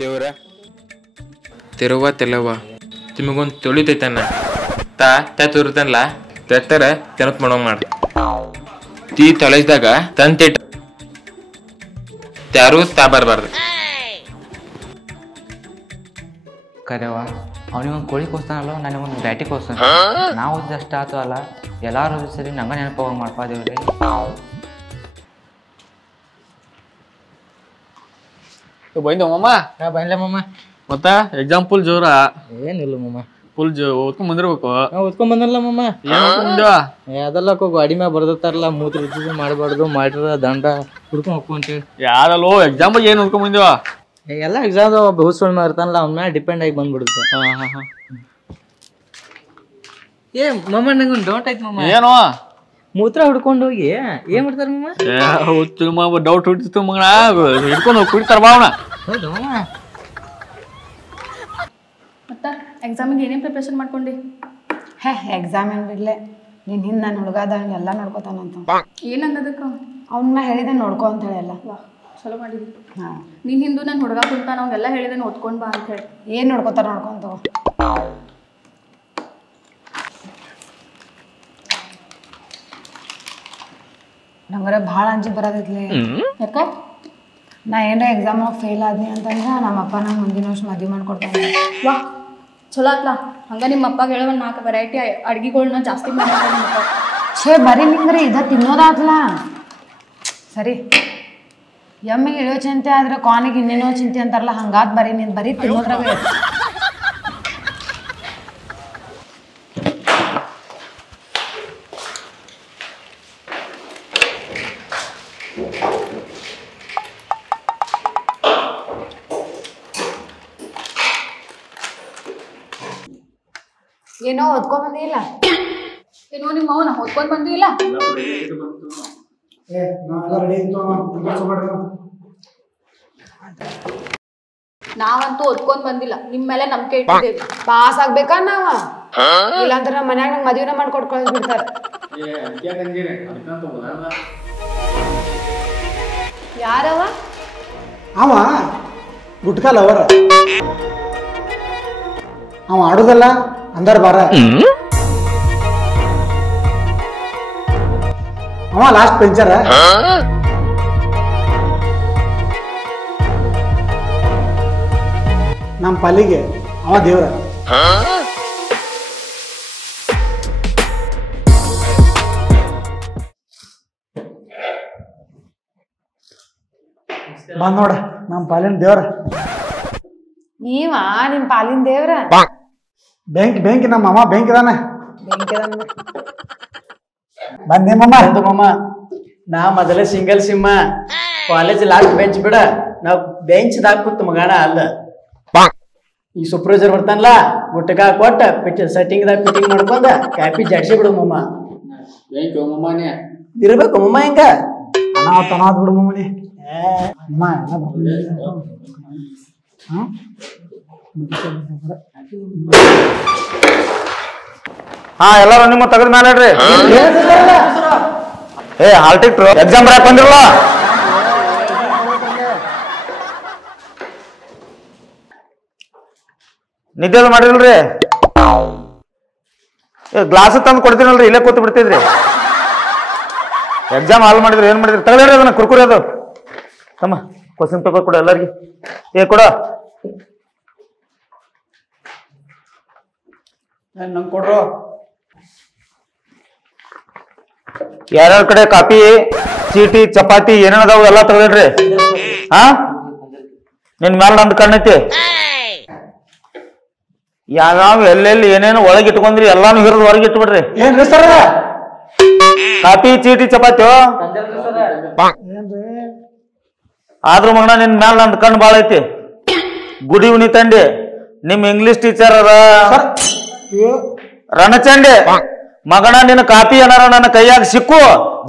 ದೇವ್ರ ತೆರವ ತೆಲವ ನಿಮಗೊಂದು ತೊಳಿತೈತನ್ನ ತಾ ತುರ್ತನ್ಲ ತೆತ್ತರ ತೆನತ್ ಮಾಡೋ ಮಾಡ ತೀ ತೊಲೈಸಿದಾಗ ತಂತೇಟ ಯಾರು ತಾ ಬರಬಾರ್ದು ಕರೆವ ಅವನಿಗೊಂದು ಕೋಳಿ ಕೋಸ್ತಾನಲ್ಲ ನನಗೊಂದು ಬ್ಯಾಟಿ ಕೋಸ್ತಾನ ನಾವು ಅಷ್ಟು ಆತು ಅಲ್ಲ ಎಲ್ಲಾರು ಸರಿ ನಂಗೆ ನೆನಪೋಗ ಮಾಡ್ಪಾ ದೇವ್ರಿ ಬಂದ ಮಮ್ಮ ಬಂದ್ಲೆ ಮಮ್ಮ ಮತ್ತ ಎಕ್ಸಾಮ್ ಫುಲ್ ಜೋರ ಏನಿಲ್ಲ ಮಮ್ಮ ಫುಲ್ ಓದ್ಕೊಂಡ್ ಬಂದಿರ್ಬೇಕು ಓದ್ಕೊಂಡ್ ಬಂದಲ್ಲ ಮಮ್ಮ ಏನ್ ಓದ್ಕೊಂಡ್ವಾ ಅದೆಲ್ಲ ಗಾಡಿ ಮ್ಯಾಗ ಬರ್ದತ್ತಾರಲ್ಲ ಮೂತ್ರ ವಿಸರ್ಜನೆ ಮಾಡಬಾರ್ದು ಮಾಡ್ರ ದಂಡ ಹುಡ್ಕೊಂಡ್ ಹೋಗ್ಕೊ ಅಂತೇಳಿ ಯಾರಲ್ಲೋ ಎಕ್ಸಾಮ್ ಬಗ್ಗೆ ಏನ್ ಓದ್ಕೊಂಡ್ ಬಂದಿವ ಎಲ್ಲ ಎಕ್ಸಾಮ್ ಬಹುಸ್ವಲ್ ಇರ್ತಾನಲ್ಲ ಅವ್ನ ಮೇಲೆ ಡಿಪೆಂಡ್ ಆಗಿ ಬಂದ್ಬಿಡುತ್ತೆ ಏ ಮಮ್ಮ ನಂಗೊಂದು ಡೌಟ್ ಆಯ್ತು ಮಮ್ಮ ಏನೋ ಮೂತ್ರ ಹುಡ್ಕೊಂಡು ಹೋಗಿ ಏನ್ ಮಾಡ್ತಾರ ಮಮ್ಮ ಡೌಟ್ ಹುಟ್ಟಿತ್ತು ಮಗನ ಹಿಡ್ಕೊಂಡು ಹೋಗಿ ಕುಡಿತಾರ ಬಾವಣ ಹೌದು ಮಮ್ಮ ಮತ್ತೆ ಎಕ್ಸಾಮಿಗೆ ಏನೇನು ಪ್ರಿಪ್ರೇಷನ್ ಮಾಡ್ಕೊಂಡಿ ಎಕ್ಸಾಮ್ ಏನು ಬಿಡ್ಲೆ ನೀನು ಹಿಂದೆ ನಾನು ಹುಡುಗಾದ ಎಲ್ಲ ನೋಡ್ಕೋತಾನಂತ ಏನಂದದಕ್ಕೆ ಅವನ್ನ ಹೇಳಿದೆ ನೋಡ್ಕೊ ಅಂತ ಹೇಳಿ ಎಲ್ಲ ಚಲೋ ಮಾಡಿದ್ವಿ ನೀನು ಹಿಂದೂ ನಾನು ಹುಡುಗ ಕುಂತಾನ ಅವಂಗೆಲ್ಲ ಹೇಳಿದೆ ಓದ್ಕೊಂಡು ಬಾ ಅಂತ ಹೇಳಿ ಏನು ನೋಡ್ಕೋತಾರ ನೋಡ್ಕೊಂತ ನಂಗರೆ ಭಾಳ ಅಂಜಿ ಬರೋದೈತ್ಲಿ ಯಾಕ ನಾ ಏನಾರ ಎಕ್ಸಾಮ್ ಫೇಲ್ ಆದ್ನಿ ಅಂತಂದ್ರೆ ನಮ್ಮಪ್ಪ ನಂಗೆ ಮುಂದಿನ ವರ್ಷ ಮದುವೆ ಮಾಡ್ಕೊಡ್ತಾನೆ ವಾ ಚಲೋ ಆತ್ಲಾ ಹಂಗೆ ನಿಮ್ಮ ಅಪ್ಪಗೆ ಹೇಳೋ 4 ವೆರೈಟಿ ಅಡ್ಗೆಗಳ್ನ ಜಾಸ್ತಿ ಮಾಡ್ತಾರೆ ನಿಮ್ಮಪ್ಪ ಛೇ ಬರೀ ನಿಂಗ್ರೆ ಇದ ತಿನ್ನೋದಾತ್ಲ ಸರಿ ಎಮ್ಮಿಗೆ ಇಳಿಯೋ ಚಿಂತೆ ಆದ್ರೆ ಕಾನಿಗೆ ಇನ್ನೇನೋ ಚಿಂತೆ ಅಂತಾರಲ್ಲ ಹಂಗಾದ್ ಬರೀ ನೀನು ಬರೀ ತಿನ್ನೋದ್ರಾಗ ಏನೋ ಓದ್ಕೊಂಡ್ ಬಂದಿಲ್ಲ ಏನೋ ನಿಮ್ಮ ಅವನ ಓದ್ಕೊಂಡು ಬಂದಿಲ್ಲ ನಾವಂತೂ ಓದ್ಕೊಂಡ್ ಬಂದಿಲ್ಲ ನಿಮ್ಮ ಮೇಲೆ ನಂಬಿಕೆ ಇಟ್ಟಿದ್ದೇವೆ ಪಾಸ್ ಆಗ್ಬೇಕಾ ನಾವ ಇಲ್ಲಾಂದ್ರೆ ನಮ್ಮ ಮನ್ಯಾಗ ನಂಗೆ ಮದುವೆನ ಮಾಡ್ಕೊಡ್ಕೊಳ್ ಬಿಡ್ತಾರ ಯಾರವ ಅವ ಗುಟ್ಕಾಲ್ ಅವರ ಅವ ಆಡುದಲ್ಲ ಅಂದರ್ ಬಾರ ಅವ ಲಾಸ್ಟ್ ಪೆಂಚರ ನಮ್ಮ ಪಾಲಿಗೆ ಅವ ದೇವ್ರ ಬಂದ್ ನೋಡ ನಮ್ಮ ಪಾಲಿನ ದೇವ್ರ ನೀವ ನಿಮ್ ಪಾಲಿನ ದೇವ್ರ ಬೆಂಕಿ ನಮ್ಮ ಅಮ್ಮ ಬೆಂಕಿ ಇದಾನ ಬೆಂಕಿ ಬಂದೇ ಮಮ್ಮ ಮಮ್ಮ ನಾ ಮೊದಲೇ ಸಿಂಗಲ್ ಸಿಮ್ಮ ಕಾಲೇಜ್ ಲಾಸ್ಟ್ ಬೆಂಚ್ ಬಿಡ ನಾವ್ ಬೆಂಚ್ ದಾಗ ಕೂತ್ ಮಗಾಣ ಅಲ್ಲ ಈ ಸೂಪರ್ವೈಸರ್ ಬರ್ತಾನಲ್ಲ ಗುಟ್ಟಕ ಕೊಟ್ಟ ಸೆಟ್ಟಿಂಗ್ ದಾಗ ಫಿಟ್ಟಿಂಗ್ ಮಾಡ್ಕೊಂಡ ಕಾಪಿ ಜಡ್ಸಿ ಬಿಡು ಮಮ್ಮ ಇರ್ಬೇಕು ಮಮ್ಮ ಹೆಂಗ ತನಾದ್ ಬಿಡು ಮಮ್ಮನಿ ಅಮ್ಮ ಹಾ ಎಲ್ಲಾರು ನಿಮ್ಮ ತೆಗೆದ ಮೇಲೆ ಹೇಳ್ರಿ ಏ ಹಾಲ್ ಟಿಕ್ಟ್ರು ಎಕ್ಸಾಮ್ ಬರಕ್ ಬಂದಿರಲ್ಲ ನಿದ್ದೆ ಮಾಡಿರಲ್ರಿ ಗ್ಲಾಸ್ ತಂದು ಕೊಡ್ತೀನಲ್ರಿ ಇಲ್ಲೇ ಕೂತ್ ಬಿಡ್ತಿದ್ರಿ ಎಕ್ಸಾಮ್ ಹಾಲ್ ಮಾಡಿದ್ರಿ ಏನ್ ಮಾಡಿದ್ರಿ ತಗೊಳ್ರಿ ಅದನ್ನ ಕುರ್ಕುರಿ ಅದು ತಮ್ಮ ಕ್ವಶನ್ ಪೇಪರ್ ಕೊಡ ಎಲ್ಲರಿಗೆ ಏ ಕೊಡ ನಂಗೆ ಕೊಡ್ರು ಯಾರ್ಯಾರ ಕಡೆ ಕಾಪಿ ಚೀಟಿ ಚಪಾತಿ ಏನೇನದಾವು ಎಲ್ಲಾ ತಗೊಳ್ರಿ ಹಾ ನಿನ್ ಮ್ಯಾಲ ನಂದು ಕಣ್ಣೈತಿ ಯಾವ ಎಲ್ಲೆಲ್ಲಿ ಏನೇನು ಒಳಗೆ ಇಟ್ಕೊಂಡ್ರಿ ಎಲ್ಲಾನು ಹಿರಿದು ಹೊರಗೆ ಇಟ್ಬಿಡ್ರಿ ಏನ್ರಿ ಸರ್ ಕಾಪಿ ಚೀಟಿ ಚಪಾತಿ ಆದ್ರೂ ಮಗನ ನಿನ್ ಮ್ಯಾಲ ನಂದು ಕಣ್ಣು ಬಾಳ ಐತಿ ಗುಡ್ ಈವ್ನಿಂಗ್ ತಂಡಿ ನಿಮ್ ಇಂಗ್ಲಿಷ್ ಟೀಚರ್ ಅದ ರಣಚಂಡಿ ಮಗನ ನಿನ್ನ ಕಾಪಿ ಏನಾರ ನನ್ನ ಕೈಯಾಗ ಸಿಕ್ಕು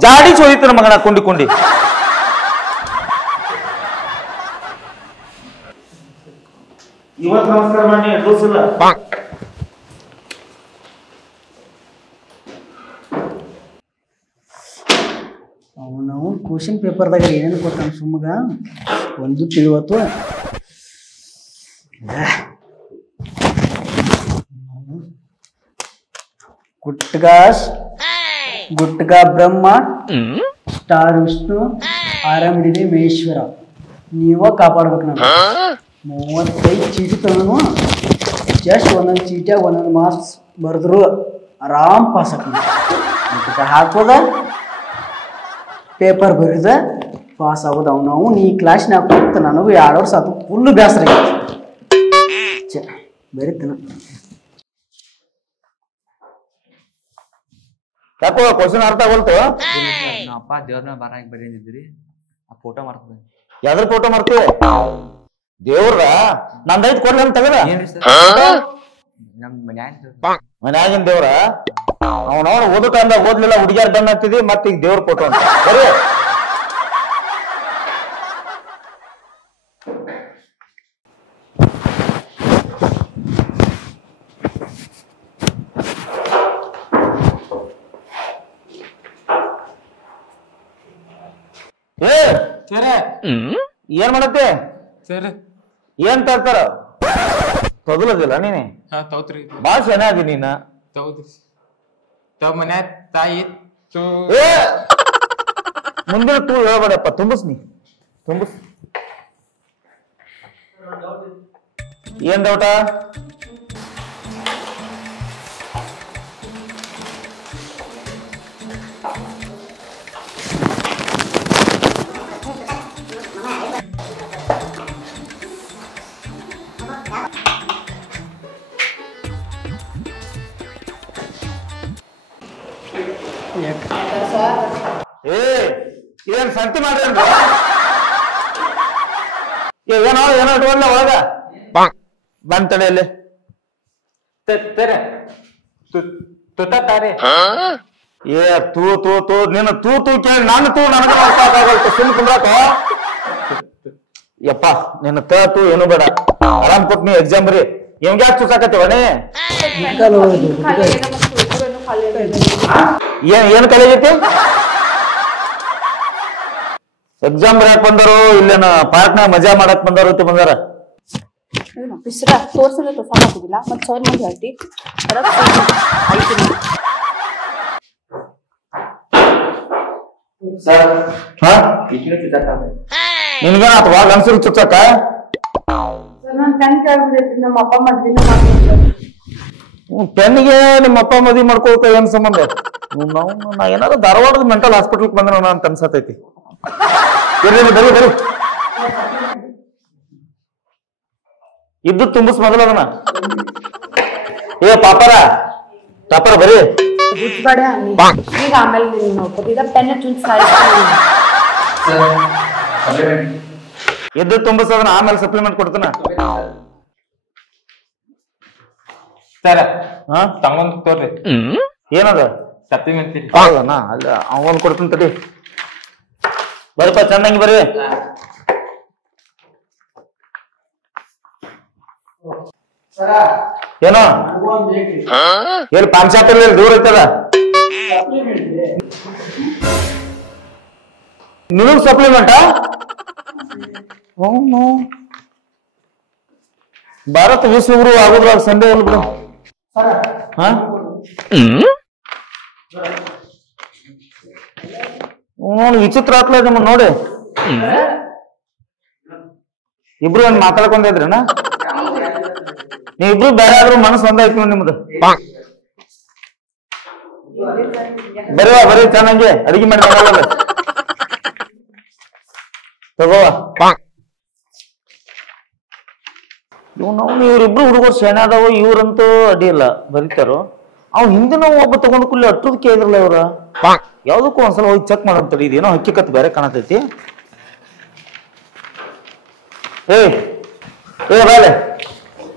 ಜಾಡಿ ಚೋದಿತೀನಿ ಮಗನ ಕುಂಡಿ ಇವತ್ತು ನಮಸ್ಕಾರ ಮಾಡಿ ದೋಸಿಲ್ಲ ಕ್ವಶನ್ ಪೇಪರ್ದಾಗ ಏನೇನು ಕೊಟ್ಟಾನ ಸುಮ್ಮಗ ಒಂದು ತಿಳಿವತ್ತು ಗುಟ್ಗಾಸ್ ಗುಟ್ಗಾ ಬ್ರಹ್ಮ ಸ್ಟಾರ್ ವಿಷ್ಣು ಆರಾಮ್ ಹಿಡಿದಿ ಮಹೇಶ್ವರ ನೀವ ಕಾಪಾಡ್ಬೇಕು ನಾನು 35 ಚೀಟಿ ತಗೊಂಡು ಜಸ್ಟ್ ಒಂದೊಂದು ಚೀಟಿಯಾಗ ಒಂದೊಂದು ಮಾರ್ಕ್ಸ್ ಬರೆದ್ರು ಆರಾಮ್ ಪಾಸ್ ಆಗ್ತದೆ ಹಾಕೋದ ಪೇಪರ್ ಬರೀದ ಪಾಸ್ ಆಗೋದು ನಾವು ನೀ ಕ್ಲಾಸ್ನಾಗ ಕೂತು ನನಗೂ 2 ವರ್ಷ ಆತು ಫುಲ್ಲು ಬೇಸರ ಆಗೈತಿ ಬರೀತೀನ ಯಾಕೋ ಕ್ವಶನ್ ಅರ್ಥ ಆಗೋಲ್ತು ನಮ್ಮ ಅಪ್ಪ ದೇವ್ರ ಮೇಲೆ ಬರಾಕ್ ಬರೀನಿದ್ರಿ ಆ ಫೋಟೋ ಮಾಡ್ತದೆ ಯಾವ್ದ್ರ ಫೋಟೋ ಮಾಡ್ತೀವಿ ದೇವ್ರ ನಂದೈತ್ ಕೊಡ್ಲಿ ಅಂತ ತಗದ ಏನ್ರಿ ಸರ್ ನಮ್ ಮನ್ಯಾಗಿನ ದೇವ್ರ ಅವನವನು ಓದೋ ಟೈಮ್ದಾಗ ಓದ್ಲಿಲ್ಲ ಹುಡುಗಿಯಾರ ಡನ್ ಆಗ್ತಿದಿ ಮತ್ತೆ ಈಗ ದೇವ್ರ ಫೋಟೋ ಅಂತ ಬರೀ ಏನ್ ಮಾಡತ್ತೆ ಸರ್ ಏನ್ ತರ್ತಾರ ತೊದಲದಿಲ್ಲ ನೀನೆ ಹಾ ತೌತ್ರಿ ಬಾಳ ಚೆನ್ನಾಗಿ ನೀನ ತೌದ್ರಿ ತಾವ್ ಮನ್ಯಾಗ ತಾಯಿ ಮುಂದಿನ ತೂ ಹೇಳ್ಬೇಡಪ್ಪ ತುಂಬಿಸ್ ನೀ ತುಂಬಿಸ್ ಏನ್ ಡೌಟ ಏನ್ ಸಂತಿ ಮಾಡ್ರಿ ಏನೋ ಏನೋ ಇಟ್ಕೊಂಡ ಒಳಗ ಬಂದ್ ತಡೆಯಲ್ಲಿ ಏ ತೂ ತೂ ತೂ ನೀನು ತೂ ತೂ ಕೇಳಿ ನಾನು ತೂ ನನಗೆ ಆಗಲ್ತು ಸುಮ್ ಕುಂದ್ರಾಕ ಯಪ್ಪ ನಿನ್ನ ತೂ ಏನು ಬೇಡ ಆರಾಮ್ ಕೊಟ್ ನೀ ಎಕ್ಸಾಮ್ ಬರೀ ಹೆಂಗ್ ಯಾಕೆ ಚೂಸಾಕತ್ತೀವಣೆ ಏನ್ ಕಲಿಗೈತಿ ಎಕ್ಸಾಮ್ ಬರೆಯಕ್ ಬಂದರು ಇಲ್ಲೇನ ಪಾರ್ಕ್ನಾಗ ಮಜಾ ಮಾಡಕ್ ಬಂದಾರ ಬಂದಾರ ತೋರ್ಸಂದ್ರೆ ತೋರ್ಸಾಕಿದಿಲ್ಲ ಮತ್ ಸರ್ ಮುಂದೆ ಹೇಳ್ತಿ ನಿನ್ಗೇನಾತ್ ವಾ ಗನ್ಸರು ಚುಚ್ಚಕ್ಕ ಪೆನ್ನಿಗೆ ನಿಮ್ಮ ಅಪ್ಪ ಮದ್ವಿ ಮಾಡ್ಕೋಕ ಏನ್ ಸಂಬಂಧ ನಾ ಏನಾದ್ರು ಧಾರವಾಡದ ಮೆಂಟಲ್ ಹಾಸ್ಪಿಟಲ್ ಬಂದ್ರ ಅಂತ ಅನ್ಸತೈತಿ ಬರಿ ಬರಿ ಇದ್ದು ತುಂಬಿಸ್ ಮೊದಲ ಅದನ್ನ ಏ ಪಾಪರ ಟಾಪರ ಬರೀ ಈಗ ಆಮೇಲೆ ನೀನ್ ನೋಡ್ಕೋತಿದ್ದ ಪೆನ್ ಚುಂಚ್ ಇದ್ದು ತುಂಬಿಸೋದನ್ನ ಆಮೇಲೆ ಸಪ್ಲಿಮೆಂಟ್ ಕೊಡ್ತಾನ ಸರ ಹಾ ತಗೊಂಡ್ ತೋರ್ರಿ ಏನದ ಸಪ್ಲಿಮೆಂಟ್ ಹೌದಣ್ಣ ಅಲ್ಲ ಅವನ್ ಕೊಡ್ತೀನಿ ತಡಿ ಬರಪ್ಪ ಚೆನ್ನಾಗಿ ಬರ್ರಿ ಏನೋ ಎಲ್ಲಿ ಪಾನ್ ಶಾಪ್ ಅಲ್ಲಿ ದೂರ ಐತದ ನಿನಗ್ ಸಪ್ಲಿಮೆಂಟಾ ಭಾರತ ವಿಶ್ವಗುರು ಆಗುದ್ರ ಸಂಡೇ ಅಲ್ ಬಿಡು ಹಾ ವಿಚಿತ್ರ ಆತ್ಲ ನಮ್ಮ ನೋಡಿ ಇಬ್ರು ಒಂದ್ ಮಾತಾಡ್ಕೊಂಡಿದ್ರಣ್ಣ ನೀವಿಬ್ರು ಬೇರೆ ಆದ್ರೂ ಮನಸ್ಸು ಒಂದಾಯ್ತು ನೋಡಿ ನಿಮ್ದು ಬರೀವಾ ಬರೀ ಚೆನ್ನಾಗಿ ಅಡಿಗೆ ಮಾಡಿ ತಗೋವ ಇವ್ರಿಬ್ರು ಹುಡುಗರು ಶೇಣಾದವ ಇವ್ರಂತೂ ಅಡಿಯಿಲ್ಲ ಬರೀತಾರೋ ಅವ್ ಹಿಂದಿನ ಒಬ್ಬ ತಗೊಂಡ್ ಕೂಲಿ ಅಟ್ಟದ್ ಕೇಳಿದ್ರಲ್ಲ ಇವ್ರ ಯಾವ್ದಕ್ಕೂ ಒಂದ್ಸಲ ಹೋಗಿ ಚೆಕ್ ಮಾಡಂತಡಿ ಇದೇನೋ ಹಕ್ಕಿಕತ್ ಬೇರೆ ಕಾಣತೈತಿ ಏ ಬಾಲೆ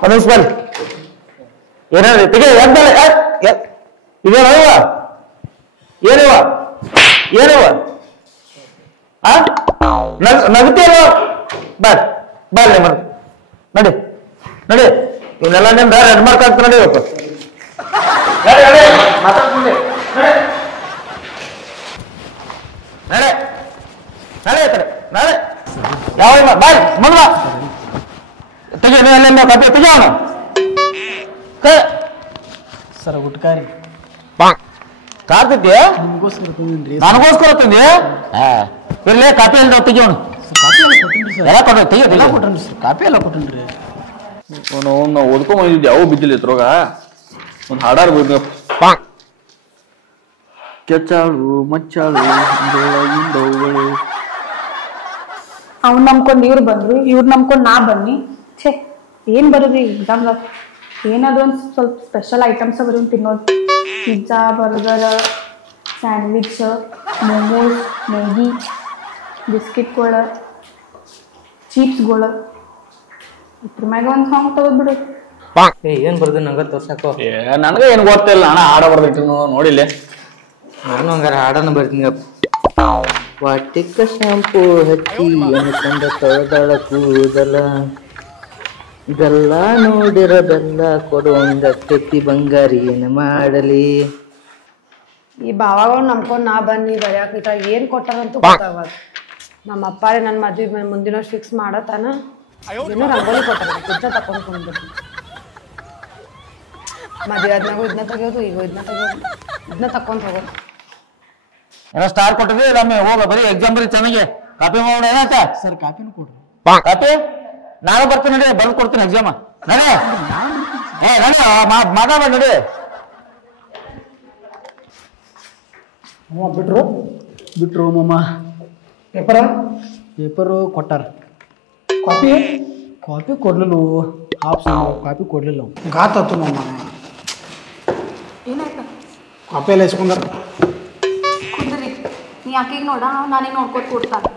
ಒಂದ್ ನಿಮಿಷ ಬಾಲೆ ಏನೇನ್ರಿ ತೆಗೆ ಎದ್ಮೇಲೆ ಇದೇನವ ಏನವ ಏನವ ಆ ನಗತಿಯಲ್ಲ ಬಾಲ್ ಮರ ನಡಿ ನಡಿ ಇವನ್ನೆಲ್ಲ ನಿಂದ ರೆಡ್ ಮಾರ್ಕ್ ಆಗ್ತ ನಡಿಬೇಕು ಮಾತಾಡ್ತೀನಿ ನಾಳೆ ನಾಳೆ ಕಡೆ ನಾಳೆ ಯಾವ ಬಾಯ್ ಮಲ್ವ ತೆಗೆ ಅಲ್ಲಿಂದ ಕತೆ ತೆಗೆಯೋಣ ಸರ್ ಗುಟ್ಕಾರಿ ಕಾರ್ತೈತಿ ನಿಮ್ಗೋಸ್ಕರ ತಂದಿನ್ರಿ ನನಗೋಸ್ಕರ ತಂದಿ ಇರ್ಲೇ ಕಾಪಿ ಎಲ್ಲ ತೆಗಿಯೋಣ ಎಲ್ಲ ಕೊಡ ತೆಗಿಯ ಕೊಟ್ಟನ್ರಿ ಸರ್ ಕಾಪಿ ಎಲ್ಲ ಕೊಟ್ಟನ್ರಿ ನಾವು ಓದ್ಕೊಂಡ್ ಬಂದಿದ್ದೆ ಯಾವ ಬಿದ್ದಿಲ್ಲ ಇದ್ರೊಳಗ ಒಂದು ಹಾಡಾರ್ ಬಿದ್ದ ಕೆಚ್ಚಾಳು ಮಚ್ಚಾಳು ಅವ್ನು ನಂಬ್ಕೊಂಡು ಇವ್ರು ಬಂದ್ರು ಇವ್ರು ನಂಬ್ಕೊಂಡು ನಾ ಬನ್ನಿ ಛೇ ಏನ್ ಬರೋದು ಎಕ್ಸಾಮ್ದಾಗ ಏನಾದ್ರು ಒಂದು ಸ್ವಲ್ಪ ಸ್ಪೆಷಲ್ ಐಟಮ್ಸ್ ಬರೋ ತಿನ್ನೋದು pizza burger sandwich momos Maggi ಬಿಸ್ಕಿಟ್ಗಳು ಚೀಪ್ಸ್ಗಳು ಇದ್ರ ಮ್ಯಾಗ ಒಂದು ಸಾಂಗ್ ತಗೋದ್ಬಿಡು ಏನ್ ಬರ್ದು ನಂಗ ತೋರ್ಸಾಕೋ ನನಗೆ ಏನು ಗೊತ್ತಿಲ್ಲ ಅಣ್ಣ ಹಾಡ ಬರ್ದಿಟ್ಟು ನೋಡಿಲ್ಲ ನಾನು ಹಂಗಾರ ಹಾಡನ್ನು ಬರ್ತೀನಿ ವಾಟಿಕ ಶಾಂಪೂ ಹಚ್ಚಿ ಅನ್ಕೊಂಡ ತೊಳೆದಳ ಕೂದಲ ಇದೆಲ್ಲ ನೋಡಿರೋದೆಲ್ಲ ಕೊಡುವಂಗತ್ತಿ ಬಂಗಾರಿ ಏನು ಮಾಡಲಿ ಈ ಭಾವಗಳು ನಂಬ್ಕೊಂಡು ನಾ ಬನ್ನಿ ಬರ್ಯಾಕ ಏನ್ ಕೊಟ್ಟಾರಂತೂ ಗೊತ್ತಾಗ ನಮ್ಮ ಅಪ್ಪಾರೆ ನನ್ನ ಮದ್ವೆ ಮುಂದಿನ ವರ್ಷ ಫಿಕ್ಸ್ ಮಾಡತಾನ ಏನೋ ರಂಗೋಲಿ ಕೊಟ್ಟಾರ ಇದನ್ನ ತಕೊಂಡ್ ಕುಂದ್ಬಿಟ್ಟು ಮದ್ವೆ ಆದ್ನಾಗೂ ಇದನ್ನ ತೆಗಿಯೋದು ಈಗ ಇದನ್ನ ತಕೊಂಡ್ ಹೋಗೋದು ಏನೋ ಸ್ಟಾರ್ ಕೊಟ್ಟಿದ್ವಿ ರಮ್ಮೆ ಹೋಗ ಬರೀ ಎಕ್ಸಾಮ್ ಬರೀ ಚೆನ್ನಾಗಿ ಕಾಪಿ ಮಾಡೋಣ ಏನಾಯ್ತ ಸರ್ ಕಾಪಿನೂ ಕೊಡ್ರಿ ಕಾಪಿ ನಾನು ಬರ್ತೀನಿ ನಡಿ ಬರ್ದು ಕೊಡ್ತೀನಿ ಎಕ್ಸಾಮ್ ನಡಿ ನಡಿ ಮಾತಾಡ ನಡಿ ಬಿಟ್ರು ಮಮ್ಮ ಪೇಪರು ಕೊಟ್ಟಾರ ಕಾಪಿ ಕೊಡ್ಲಿಲ್ಲ ಕಾಪಿ ಕೊಡ್ಲಿಲ್ಲ ಗಾತತ್ತು ಮಮ್ಮ ಏನಾಯ್ತು ಕಾಪಿ ಎಲ್ಲ ಇಸ್ಕೊಂಡಾರ ಕುಂದ್ರಿ ನೀ ಆಕೆಗೆ ನೋಡ ನಾನೇ ನೋಡ್ಕೊತ ಕೊಡ್ತಾನೆ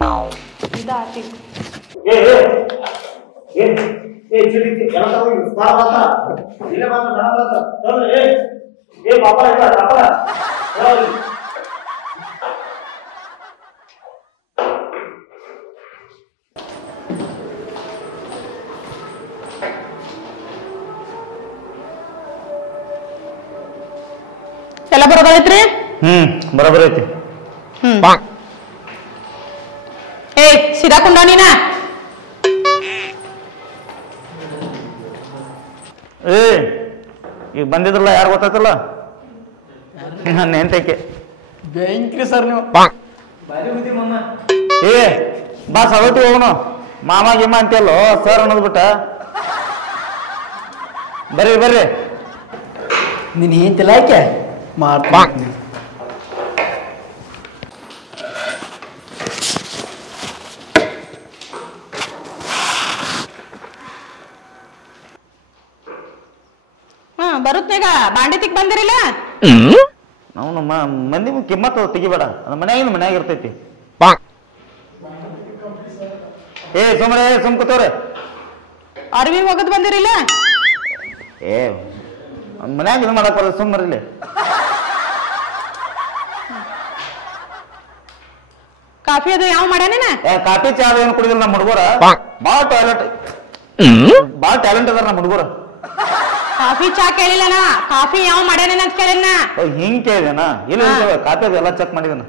ಇದು ಆಕೆ ಎಲ್ಲ ಬರೋದೈತ್ರಿ ಬರೋಬರ್ ಐತಿ ಏ ಸಿದಾ ಕುಂಡ ನೀನ ಈಗ ಬಂದಿದ್ರಲ್ಲ ಯಾರು ಗೊತ್ತಾಯ್ತಲ್ಲ ನನ್ನ ಹೆಂಡತಿಕೆ ಬ್ಯಾಂಕ್ರಿ ಸರ್ ನೀವು ಬಾ ಸವತಿ ಹೋಗೋನು ಮಾಮ ಗಿಮ್ಮ ಅಂತೆಲ್ಲೋ ಸರ್ ಅನ್ನೋದ್ಬಿಟ್ಟ ಬರ್ರಿ ನೀನ್ ಏಂತಿಲ್ಲ ಯಾಕೆ ಮಾಡ್ತೀನಿ ಬರುತ್ತೇಗ ಬಾಂಡೆತಿಕ್ ಬಂದಿರಿಲ್ಲ ನಾವು ನಮ್ಮ ಮಂದಿ ಕಿಮ್ಮತ್ ತೆಗಿಬೇಡ ಅದು ಮನ್ಯಾಗ ಇರ್ತೈತಿ ಸುಮ್ ಕೂತವ್ರೆ ಅರ್ವಿ ಹೋಗದ್ ಬಂದಿರಿಲ್ಲ ಮನ್ಯಾಗ ಇದು ಮಾಡಕ್ ಬರೋದು ಸುಮ್ ಮರಿಲಿ ಕಾಫಿ ಅದು ಯಾವ ಮಾಡ್ಯಾನೇನ ಕಾಫಿ ಚಾ ಏನು ಕುಡಿದಿಲ್ಲ ನಮ್ಮ ಹುಡುಗರ ಬಾಳ ಟ್ಯಾಲೆಂಟ್ ಅದಾರ ನಮ್ಮ ಹುಡುಗರ ಕಾಫಿ ಚಾ ಕೇಳಿಲ್ಲ ಕಾಫಿ ಯಾವ ಮಾಡ್ಯಾನೇನ ಅಂತ ಕೇಳಿನ ಹಿಂಗ್ ಕೇಳಿದೇನ ಇಲ್ಲ ಕಾಫಿ ಅದು ಎಲ್ಲ ಚೆಕ್ ಮಾಡಿದನ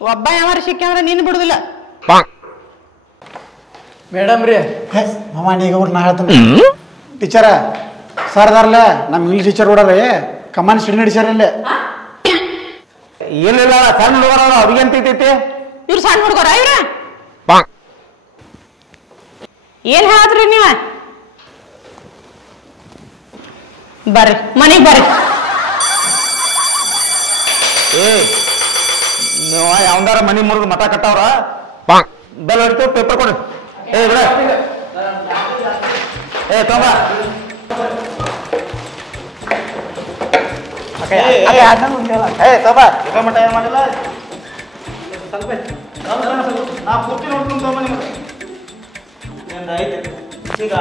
ಒಬ್ಬ ಯಾವಾರ ಸಿಕ್ಕಂದ್ರ ನೀನ್ ಬಿಡುದಿಲ್ಲ ಮೇಡಮ್ ರೀ ಮಾಮ ಈಗ ನಾ ಹೇಳ್ತಾನೆ ಟೀಚರ ಸರ್ ಅದಾರಲ್ಲ ನಮ್ಮ ಇಂಗ್ಲೀಷ್ ಟೀಚರ್ ನೋಡ್ರಿ ಕಮಾಂಡ್ ಸ್ಟಡಿ ನಡಿಸ್ಯಾರ ಇಲ್ಲೇ ಏನಿಲ್ಲ ಸಣ್ಣ ಹುಡುಗರ ಅವ್ರಿಗೇನ್ ತಿಂತೈತಿ ಇವ್ರು ಸಣ್ಣ ಹುಡುಗರ ಇವ್ರ ಏನ್ ಹೇಳತ್ರಿ ನೀವ ಬರ್ರಿ ಮನೆಗ್ ಬರ್ರಿ ನೀವು ಯಾವ್ದಾರ ಮನಿ ಮುರಿದು ಮಠ ಕಟ್ಟವ್ರ ಬೆಲ್ ಹೊಡಿತು ಪೇಪರ್ ಕೊಡಿ ತಗೊಂಬ ಮಠ ಏನ್ ಮಾಡಿಲ್ಲ ಸ್ವಲ್ಪ ನಾ ಪೂರ್ತಿ ನೋಡ್ತೀನಿ ತಗೊಂಬ ನಿಮ್ಗೆ ಐತೆ ಈಗ